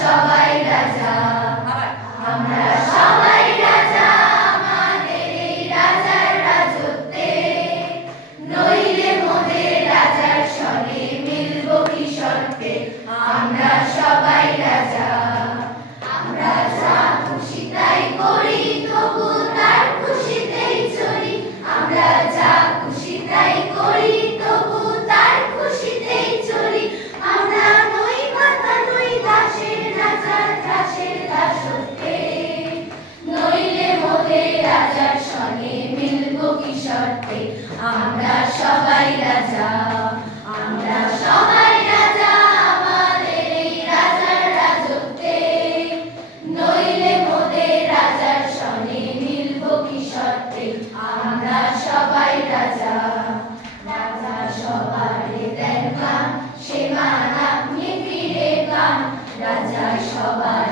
সবাই রাজা, আমরা সবাই রাজা আমাদের এই রাজার রাজত্বে, নইলে মোদের রাজার সনে মিলব কি শর্তে। আমরা সবাই রাজা, আমরা যা খুশি তাই করি, তবু তার খুশিতেই চলি। আমরা যা খুশি তাই করি, তবু তার খুশিতেই চলি। আমরা নই মাতা নই দাসের, রাজার দাসের দাসত্বে, নইলে মোদের রাজার সনে মিলব কি শর্তে। আমরা সবাই রাজা, আমরা সবাই রাজা আমাদের এই রাজার রাজত্বে, নইলে মোদের রাজার সনে মিলব কি শর্তে। আমরা সবাই রাজা, রাজা সবারে দেন মান, সে মান আপনি ফিরে পান। রাজা সবার